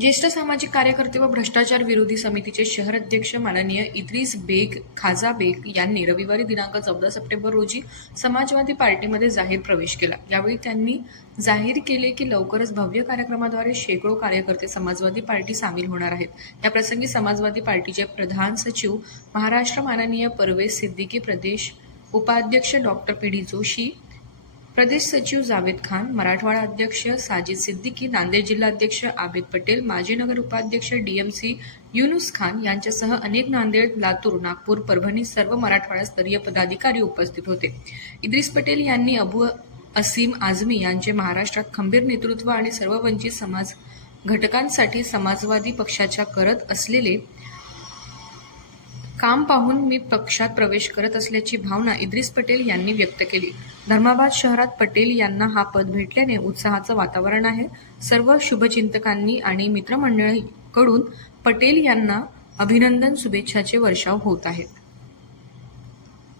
ज्येष्ठ सामाजिक कार्यकर्ते व भ्रष्टाचार विरोधी समितीचे शहर अध्यक्ष माननीय इद्रिस बेग खाजा बेग यांनी रविवारी दिनांक चौदा सप्टेंबर रोजी समाजवादी पार्टीमध्ये जाहीर प्रवेश केला. यावेळी त्यांनी जाहीर केले की लवकरच भव्य कार्यक्रमाद्वारे शेकडो कार्यकर्ते समाजवादी पार्टी सामील होणार आहेत. याप्रसंगी समाजवादी पार्टीचे प्रधान सचिव महाराष्ट्र माननीय परवेज सिद्दीकी प्रदेश उपाध्यक्ष डॉक्टर पी डी जोशी प्रदेश सचिव जावेद खान मराठवाडा अध्यक्ष साजिद सिद्दीकी नांदेड जिल्हाध्यक्ष आबिद पटेल माजी नगर उपाध्यक्ष डीएमसी युनुस खान यांच्यासह अनेक नांदेड लातूर नागपूर परभणी सर्व मराठवाडा स्तरीय पदाधिकारी उपस्थित होते. इद्रिस पटेल यांनी अबू असीम आझमी यांचे महाराष्ट्रात खंबीर नेतृत्व आणि सर्व वंचित समाज घटकांसाठी समाजवादी पक्षाच्या करत असलेले काम पाहून मी पक्षात प्रवेश करत असल्याची भावना इद्रिस पटेल यांनी व्यक्त केली. धर्माबाद शहरात पटेल यांना हा पद भेटल्याने उत्साहाचं वातावरण आहे. सर्व शुभचिंतकांनी आणि मित्रमंडळीकडून पटेल यांना अभिनंदन शुभेच्छाचे वर्षाव होत आहेत.